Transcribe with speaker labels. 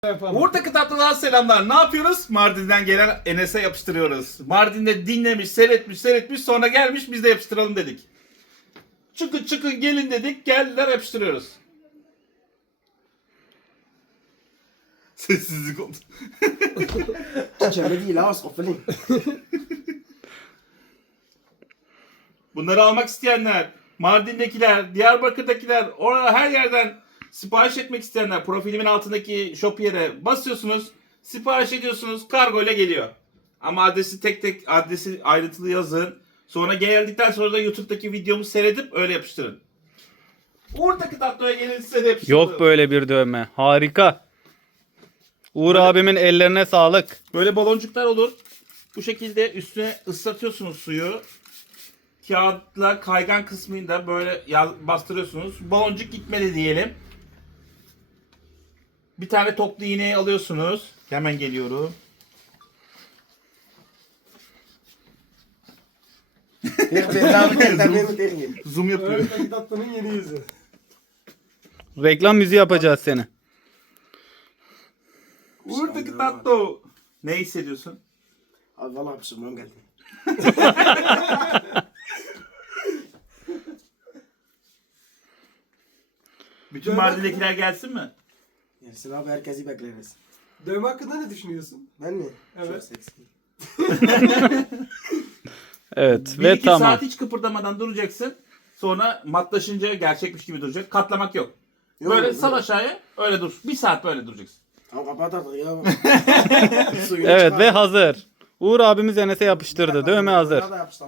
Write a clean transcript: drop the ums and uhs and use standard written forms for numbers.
Speaker 1: Uğur Takı Tatlı'dan selamlar. Ne yapıyoruz? Mardin'den gelen Enes'e yapıştırıyoruz. Mardin'de dinlemiş, seyretmiş sonra gelmiş biz de yapıştıralım dedik. Çıkın gelin dedik. Geldiler yapıştırıyoruz. Sessizlik oldu.
Speaker 2: Çemedi la skoffelin.
Speaker 1: Bunları almak isteyenler, Mardin'dekiler, Diyarbakır'dakiler, orada her yerden sipariş etmek isteyenler profilimin altındaki shop yere basıyorsunuz, sipariş ediyorsunuz, kargo ile geliyor. Ama adresi ayrıntılı yazın. Sonra geldikten sonra da YouTube'daki videomu seyredip öyle yapıştırın. Uğur'daki tatlıya gelin size de yapıştırın.
Speaker 3: Yok böyle bir dövme. Harika. Uğur abimin ellerine sağlık.
Speaker 1: Böyle baloncuklar olur. Bu şekilde üstüne ıslatıyorsunuz suyu. Kağıtla kaygan kısmını da böyle bastırıyorsunuz. Baloncuk gitmedi diyelim. Bir tane toplu iğneyi alıyorsunuz. Hemen geliyorum. Zoom yapıyor.
Speaker 2: Öğretmen tatlının yeni yüzü.
Speaker 3: Reklam müziği yapacağız seni.
Speaker 1: Uğur'daki tatlı. Ne hissediyorsun?
Speaker 2: Abi valla hapşırmam geldi.
Speaker 1: Bütün Mardin'dekiler gelsin mi?
Speaker 2: Gelsin abi herkesi bekleriz.
Speaker 4: Dövme hakkında ne düşünüyorsun?
Speaker 2: Ben mi?
Speaker 4: Evet.
Speaker 2: Çok seksi.
Speaker 3: Evet
Speaker 1: Bir
Speaker 3: ve
Speaker 1: iki
Speaker 3: tamam.
Speaker 1: saat hiç kıpırdamadan duracaksın. Sonra matlaşınca gerçekmiş gibi duracak. Katlamak yok.
Speaker 2: Yok,
Speaker 1: Böyle
Speaker 2: yok.
Speaker 1: sal aşağıya öyle dur. Bir saat böyle duracaksın.
Speaker 2: Tamam kapat artık ya.
Speaker 3: Evet ve hazır. Uğur abimiz Enes'e yapıştırdı. Dövme hazır.
Speaker 2: Da yapıştı.